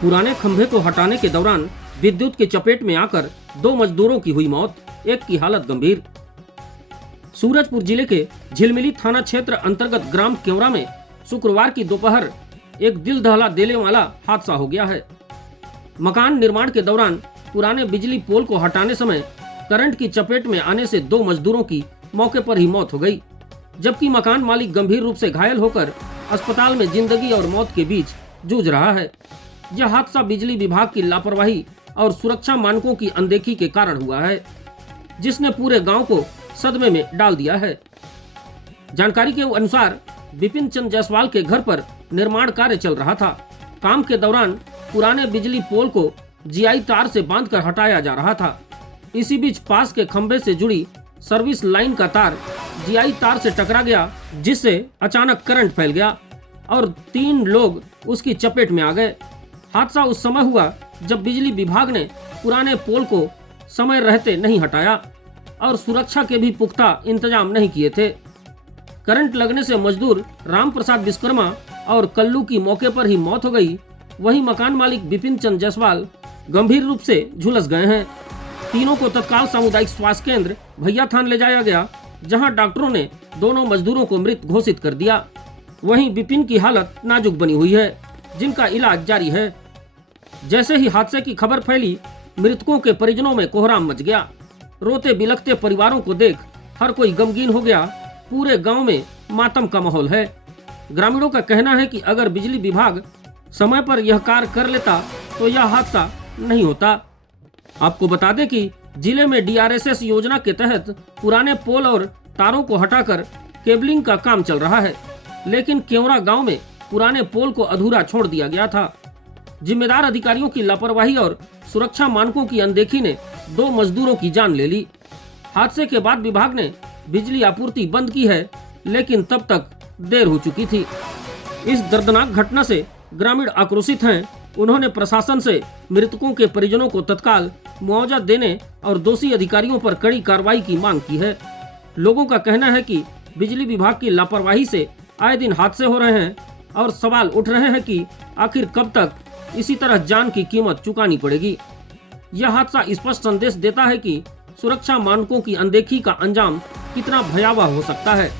पुराने खंभे को हटाने के दौरान विद्युत की चपेट में आकर 2 मजदूरों की हुई मौत, एक की हालत गंभीर। सूरजपुर जिले के झिलमिली थाना क्षेत्र अंतर्गत ग्राम केवरा में शुक्रवार की दोपहर एक दिल दहला देने वाला हादसा हो गया है। मकान निर्माण के दौरान पुराने बिजली पोल को हटाने समय करंट की चपेट में आने से 2 मजदूरों की मौके पर ही मौत हो गई, जबकि मकान मालिक गंभीर रूप से घायल होकर अस्पताल में जिंदगी और मौत के बीच जूझ रहा है। यह हादसा बिजली विभाग की लापरवाही और सुरक्षा मानकों की अनदेखी के कारण हुआ है, जिसने पूरे गांव को सदमे में डाल दिया है। जानकारी के अनुसार विपिन चंद जायसवाल के घर पर निर्माण कार्य चल रहा था। काम के दौरान पुराने बिजली पोल को जीआई तार से बांधकर हटाया जा रहा था। इसी बीच पास के खंभे से जुड़ी सर्विस लाइन का तार जीआई तार से टकरा गया, जिससे अचानक करंट फैल गया और 3 लोग उसकी चपेट में आ गए। हादसा उस समय हुआ जब बिजली विभाग ने पुराने पोल को समय रहते नहीं हटाया और सुरक्षा के भी पुख्ता इंतजाम नहीं किए थे। करंट लगने से मजदूर राम प्रसाद विश्वकर्मा और कल्लू की मौके पर ही मौत हो गई। वहीं मकान मालिक विपिन चंद जायसवाल गंभीर रूप से झुलस गए हैं। तीनों को तत्काल सामुदायिक स्वास्थ्य केंद्र भैयाथान ले जाया गया, जहां डॉक्टरों ने दोनों मजदूरों को मृत घोषित कर दिया। वहीं विपिन की हालत नाजुक बनी हुई है, जिनका इलाज जारी है। जैसे ही हादसे की खबर फैली, मृतकों के परिजनों में कोहराम मच गया। रोते बिलखते परिवारों को देख हर कोई गमगीन हो गया। पूरे गांव में मातम का माहौल है। ग्रामीणों का कहना है कि अगर बिजली विभाग समय पर यह कार्य कर लेता तो यह हादसा नहीं होता। आपको बता दें कि जिले में DRSS योजना के तहत पुराने पोल और तारों को हटाकर केबलिंग का काम चल रहा है, लेकिन केवरा गांव में पुराने पोल को अधूरा छोड़ दिया गया था। जिम्मेदार अधिकारियों की लापरवाही और सुरक्षा मानकों की अनदेखी ने 2 मजदूरों की जान ले ली। हादसे के बाद विभाग ने बिजली आपूर्ति बंद की है, लेकिन तब तक देर हो चुकी थी। इस दर्दनाक घटना से ग्रामीण आक्रोशित हैं। उन्होंने प्रशासन से मृतकों के परिजनों को तत्काल मुआवजा देने और दोषी अधिकारियों पर कड़ी कार्रवाई की मांग की है। लोगों का कहना है कि बिजली विभाग की लापरवाही से आए दिन हादसे हो रहे हैं और सवाल उठ रहे हैं कि आखिर कब तक इसी तरह जान की कीमत चुकानी पड़ेगी। यह हादसा स्पष्ट संदेश देता है कि सुरक्षा मानकों की अनदेखी का अंजाम कितना भयावह हो सकता है।